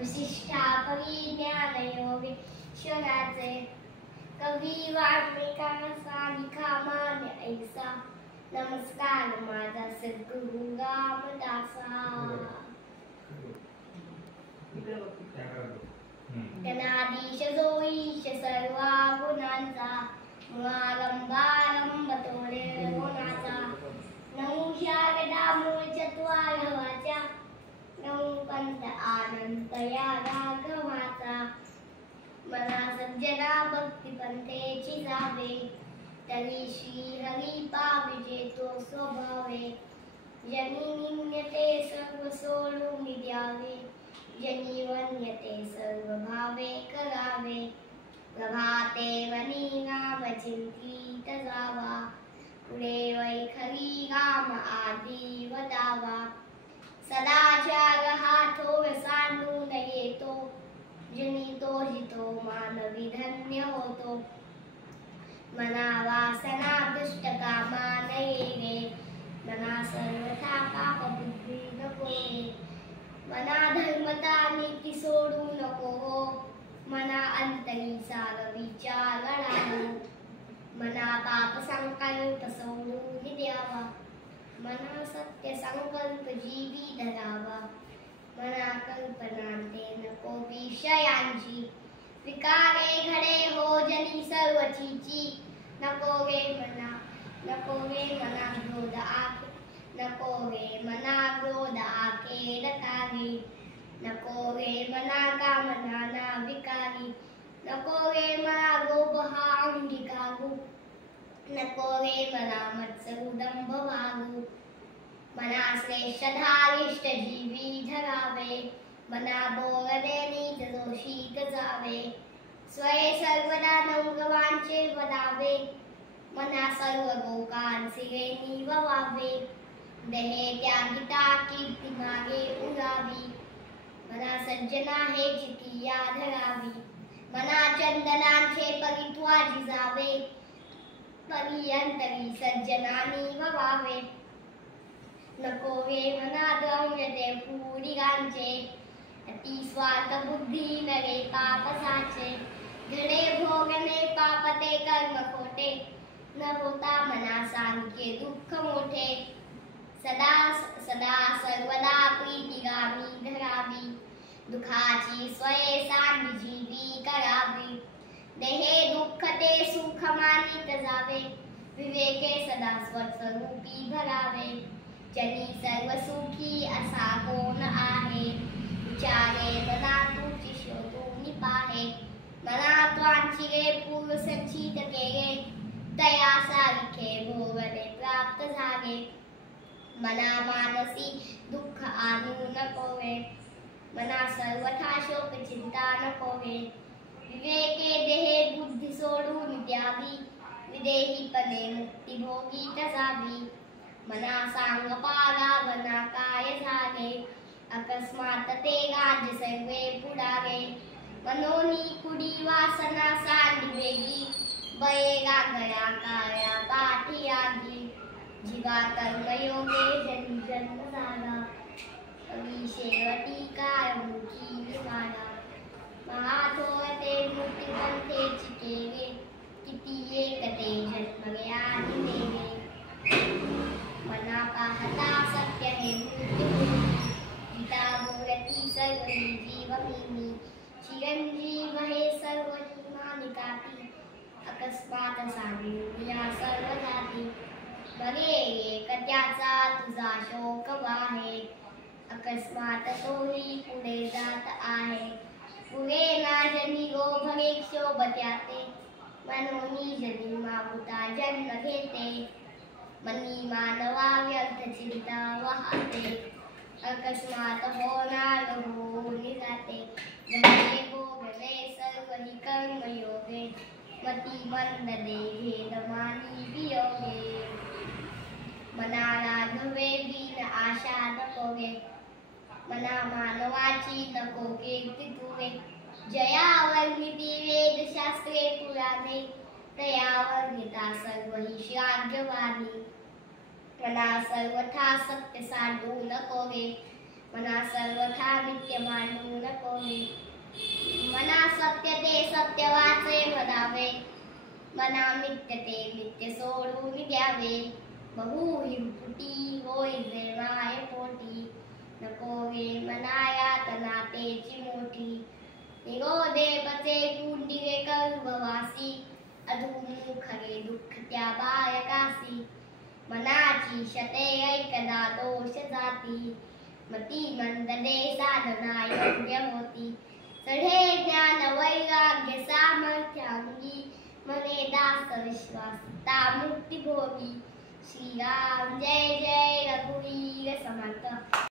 वसिष्ठा परिज्ञानयोगे शराचे कवी वाल्मिकांचा लिखा मान ऐसा नमस्कार माझा सद्गुरु रामदासा गणाधीश जो ईश सर्वा गुणांचा मुळारंभारंभ तो निर्गुणाचा नऊ शारदा मूळ चत्वार वाचा नऊ पंथ आनंद या राघवाचा मना सज्जना भक्ती पंथेची जावे तरी श्री हरी पाविजे तो स्वभावे जनी निम्यते सर्व सोडून द्यावे जनी वन्यते सर्व भावे करावे प्रभाते वनी राम चिंतित जावा पुढे वैखरी राम आदी वदावा सदाचार हा थोर सांडून येतो जनी तो जितो मानवी धन्य होतो मना वासना दुष्ट कामा नये मना सर्वथा पाप बुद्धी नको मना धर्मता नीती सोडू नको मना अंतरी सार विचार राहू मना पाप संकल्प सोडून द्यावा मना सत्य संकल्प जीवी धरावा मना कल्पनांते नको विषयांची विकारे घडे हो जनी सर्व चीची नको वे मना क्रोध आके नको वे मना क्रोध आके रकागे नको वे मना कामना ना विकारी नको वे मना गोप हा अंगिकागू नको वे मना मत्सर उदंभ वागू मना श्रेष्ठ धारिष्ठ जीवी धरावे मना बोगदे नीच दोषी जावे स्वये सर्वदा नवगवांचे वदावे मना सर्व गोकान सिरे निववावे देहे त्यागिता कीर्ती मागे उरावी मना सज्जना हे चिती या धरावी मना चंदनांचे परित्वा जिजावे परियंतरी सज्जनानी ववावे नको वे मना द्रव्यते पुरीगांचे अति स्वार्थ बुद्धि नरे पाप साचे घडे भोगणे पापते कर्म खोटे न होता मना सांख्ये दुःख मोठे सदा सदा सर्वदा प्रीतिगामी धरावी दुखाची स्वये सांगी जीवी करावी देहे दुःख ते सुख मानित जावे विवेके सदा स्वस्वरूपी भरावे जनी सर्व सुखी असा कोण आहे विचारे मना तुझी शोधून पाहे मना त्वांची रे पूर्व संचित केले तया सारखे भोगणे प्राप्त झाले मना मानसी दुःख आणू नकोवे मना सर्वथा शोक चिंता नकोवे विवेके देहे बुद्धी सोडून द्यावी विदेहीपणे मुक्ती भोगी तसावी मना सांग पागा मना काय झाले अकस्मात ते राज्य सर्वे पुढावे मनोनी कुडी वासना सांडी वेगी बयेगा गया काया पाठी आगी जीवा कर्मयोगे जन्म जन्म झाला अवी शेवटी काय मुखी निवाला महाथोरते मूर्ती पंथे चिकेगे किती एकते जन्म गया निवेगे मना पाहता सत्य हे मूर्ती गीता बोलती सर्व जीवमिनी चिरंजीव हे सर्व मानिकाती अकस्मात सांगून या सर्व जाती बरे एक त्याचा तुझा शोक वाहे अकस्मात तोही पुढे जात आहे पुढे ना जनी गो भगे शोभत्याते मनोनी जनी मागुता जन्म घेते मनी मानवा व्यर्थ चिंता वाहते अकस्मात होणार होऊन जाते गणे भोगणे सर्व ही कर्मयोगे मती मंद देहे दमानी वियोगे मना राघवे बिन आशा नकोगे मना मानवाची नको कीर्ती तुवे जयावर्णिती वेद शास्त्रे पुराणे तयावर्णिता सर्व ही श्राव्यवाणी मना सर्वथा सत्य सांडू नकोगे मना सर्वथा नित्य मानू नको हे. मना सत्य ते सत्य वाचे म्हणावे, मना मिथ्य ते मिथ्य सोडून द्यावे. बहु हिमपुटी होई जे माय पोटी, नको गे मना यातना तेची मोठी. निगो दे बचे कुंडिगे कर्मवासी, अधुमुख गे दुःख त्या बायकासी. मनाची शते ऐकदा दोष जाती, मती मंदने साधना योग्य होती. चढे ज्ञान वैराग्य सामर्थ्यांगी, मने दास विश्वासता मुक्ती भोगी. श्रीराम जय जय रघुवीर समर्थ.